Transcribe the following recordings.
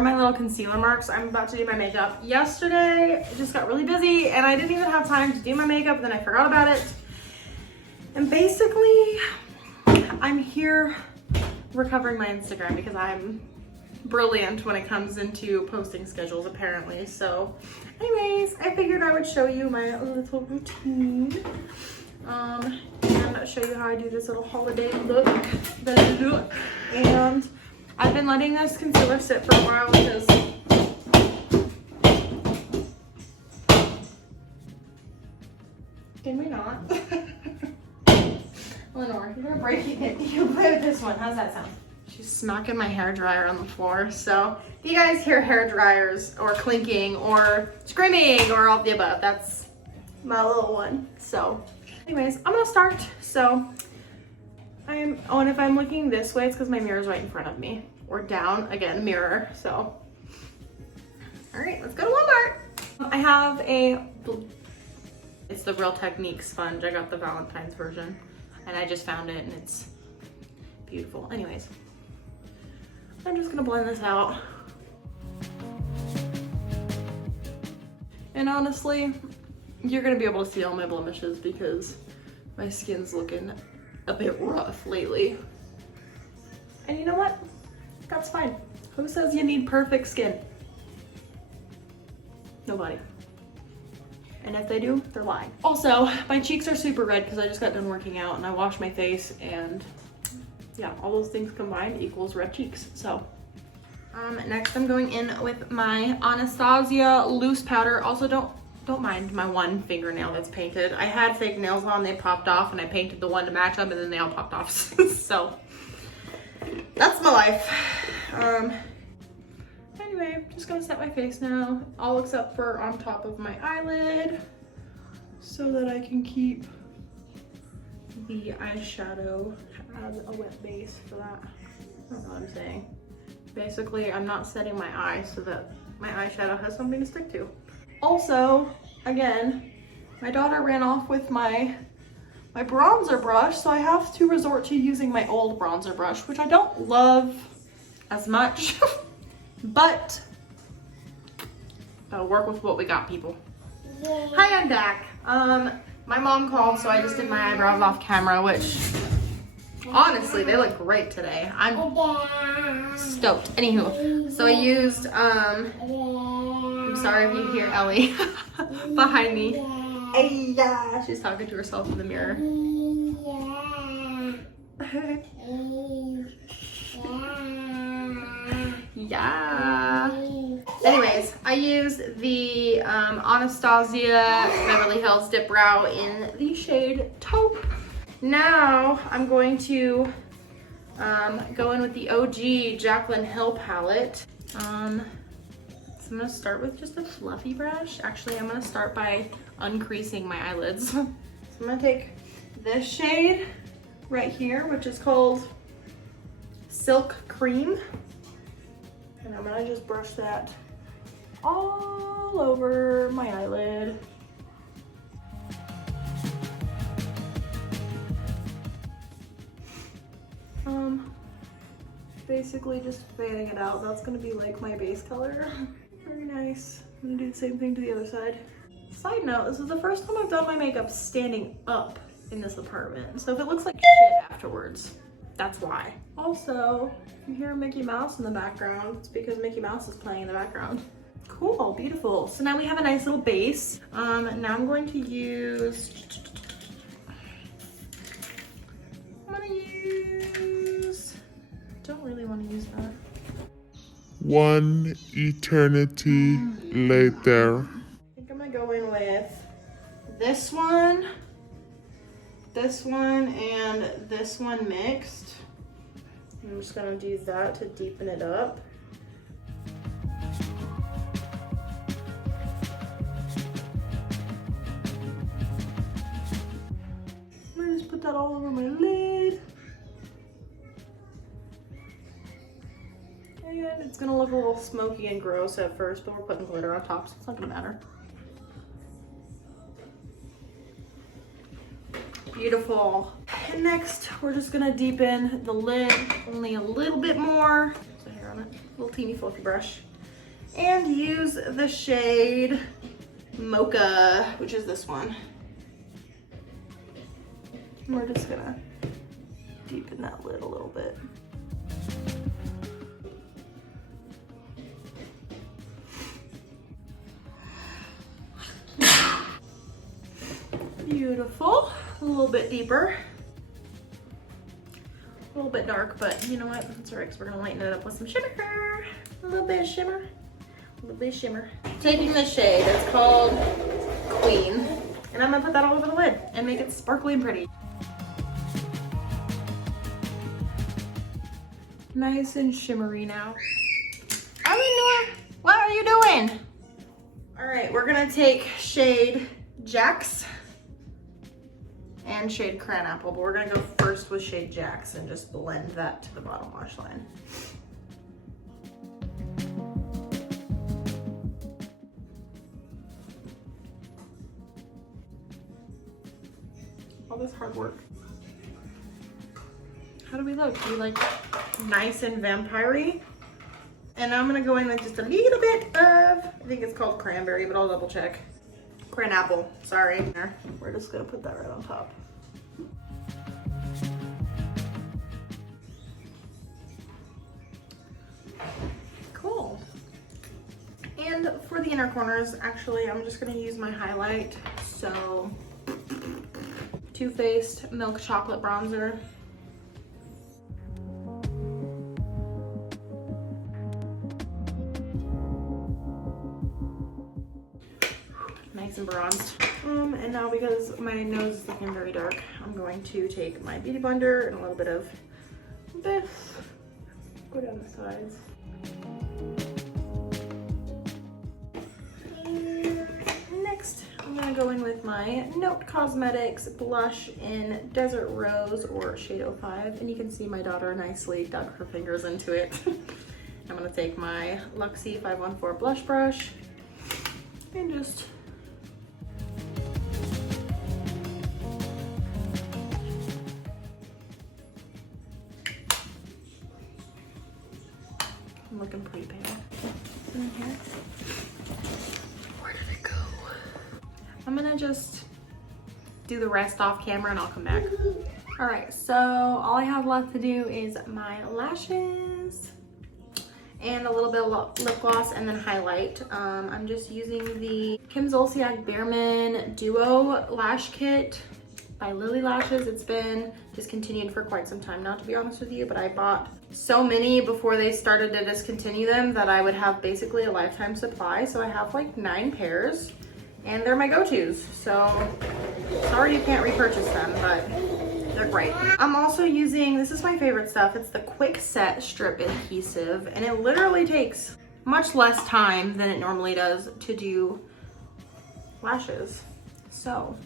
ignore my little concealer marks. I'm about to do my makeup. Yesterday, I just got really busy and I didn't even have time to do my makeup, and then I forgot about it. And basically, I'm here recovering my Instagram because I'm brilliant when it comes into posting schedules, apparently. So anyways, I figured I would show you my little routine. And show you how I do this little holiday look that I do. And I've been letting this concealer sit for a while because can we not? Lenore, you're breaking it. You play with this one. How's that sound? She's smacking my hair dryer on the floor. So if you guys hear hair dryers or clinking or screaming or all of the above, that's my little one. So anyways, I'm gonna start. So and if I'm looking this way, it's because my mirror is right in front of me, or down, again, mirror. So all right, let's go to Walmart. I have it's the Real Technique sponge. I got the Valentine's version and I just found it and it's beautiful. Anyways, I'm just gonna blend this out. And honestly, you're gonna be able to see all my blemishes because my skin's looking a bit rough lately. And you know what? That's fine. Who says you need perfect skin? Nobody. And if they do, they're lying. Also, my cheeks are super red because I just got done working out and I washed my face, and yeah, all those things combined equals red cheeks. So next I'm going in with my Anastasia loose powder. Also, don't mind my one fingernail that's painted. I had fake nails on, they popped off, and I painted the one to match them, and then they all popped off. So that's my life. Anyway, I'm just gonna set my face now, all except for on top of my eyelid, so that I can keep the eyeshadow as a wet base for that. I don't know what I'm saying. Basically, I'm not setting my eye so that my eyeshadow has something to stick to. Also, again, my daughter ran off with my bronzer brush, so I have to resort to using my old bronzer brush, which I don't love as much, but work with what we got, people. Hi, I'm back. My mom called, so I just did my eyebrows off camera, which honestly, they look great today. I'm stoked. Anywho, so I used, I'm sorry if you hear Ellie behind me. Hey, yeah. She's talking to herself in the mirror. Yeah. Anyways, I used the Anastasia Beverly Hills Dip Brow in the shade Taupe. Now I'm going to go in with the OG Jaclyn Hill palette. So I'm gonna start with just a fluffy brush. Actually, I'm gonna start by uncreasing my eyelids. So I'm gonna take this shade right here, which is called Silk Cream. And I'm gonna just brush that all over my eyelid. Basically just fanning it out. That's gonna be like my base color. Very nice. I'm gonna do the same thing to the other side. Side note, this is the first time I've done my makeup standing up in this apartment. So if it looks like shit afterwards, that's why. Also, you hear Mickey Mouse in the background. It's because Mickey Mouse is playing in the background. Cool, beautiful. So now we have a nice little base. Now I'm going to use, don't really want to use that. One eternity later. I think I'm gonna go in with this one, and this one mixed. I'm just gonna use that to deepen it up. I'm gonna just put that all over my lid. And it's gonna look a little smoky and gross at first, but we're putting glitter on top, so it's not gonna matter. Beautiful. And next, we're just gonna deepen the lid only a little bit more. There's a hair on it. Little teeny fluffy brush. and use the shade Mocha, which is this one. And we're just gonna deepen that lid a little bit. Beautiful. A little bit deeper. A little bit dark, but you know what? That's alright, because we're gonna lighten it up with some shimmer. A little bit of shimmer. A little bit of shimmer. Taking the shade, it's called Queen. And I'm gonna put that all over the lid and make it sparkly and pretty. Nice and shimmery now. Eleanor, what are you doing? All right, we're gonna take shade Jax and shade Cran Apple, but we're gonna go first with shade Jax and just blend that to the bottom lash line. All this hard work. How do we look? Do we like nice and vampire-y? And I'm gonna go in with just a little bit of, I think it's called cranberry, but I'll double check. Cran apple, sorry. We're just gonna put that right on top. Cool. And for the inner corners, actually, I'm just gonna use my highlight. So, Too Faced Milk Chocolate Bronzer. Nice and bronzed. And now because my nose is looking very dark, I'm going to take my beauty blender and a little bit of this, go down the sides. And next, I'm gonna go in with my Note Cosmetics blush in Desert Rose or shade 05. And you can see my daughter nicely dug her fingers into it. I'm gonna take my Luxie 514 blush brush and just I'm looking pretty pale in here. Where did it go? I'm gonna just do the rest off camera and I'll come back. All right, so all I have left to do is my lashes and a little bit of lip gloss and then highlight. I'm just using the Kim Zolciak Bearman Duo Lash Kit by Lily Lashes. It's been discontinued for quite some time now, to be honest with you, but I bought so many before they started to discontinue them that I would have basically a lifetime supply. So I have like 9 pairs and they're my go-tos. So sorry you can't repurchase them, but they're great. I'm also using, this is my favorite stuff, it's the Quick Set Strip Adhesive, and it literally takes much less time than it normally does to do lashes. So,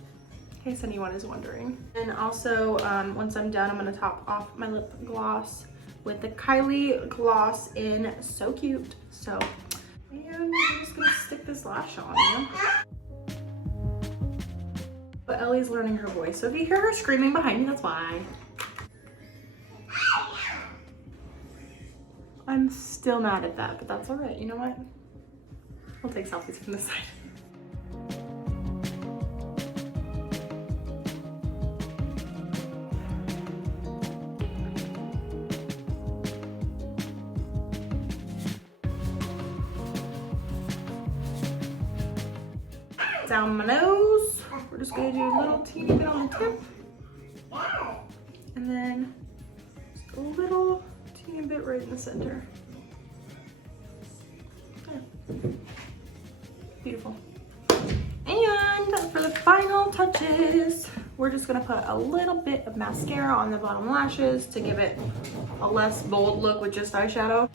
in case anyone is wondering. And also, once I'm done, I'm gonna top off my lip gloss with the Kylie Gloss in So Cute. So, and I'm just gonna stick this lash on, you know? But Ellie's learning her voice, so if you hear her screaming behind me, that's why. I'm still mad at that, but that's all right. You know what? We'll take selfies from this side. Down my nose. We're just gonna do a little teeny bit on the tip. And then just a little teeny bit right in the center. There. Beautiful. And for the final touches, we're just gonna put a little bit of mascara on the bottom lashes to give it a less bold look with just eyeshadow.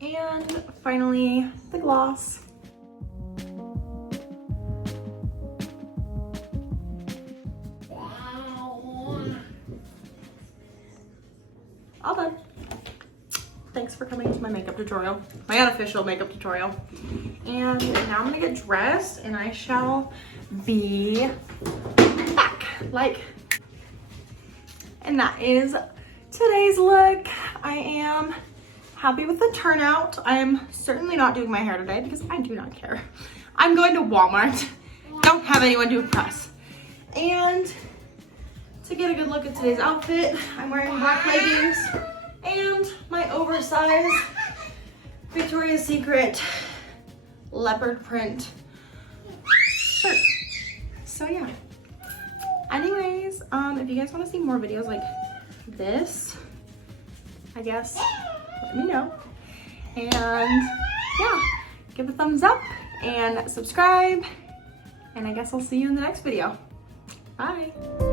And finally, the gloss. All done. Thanks for coming to my makeup tutorial, my unofficial makeup tutorial. And now I'm gonna get dressed and I shall be back. Like And that is today's look. I am happy with the turnout. I am certainly not doing my hair today because I do not care. I'm going to Walmart. Don't have anyone to impress. And to get a good look at today's outfit, I'm wearing black leggings and my oversized Victoria's Secret leopard print shirt. So yeah. Anyways, if you guys want to see more videos like this, I guess let me know. And yeah, give a thumbs up and subscribe. And I guess I'll see you in the next video. Bye.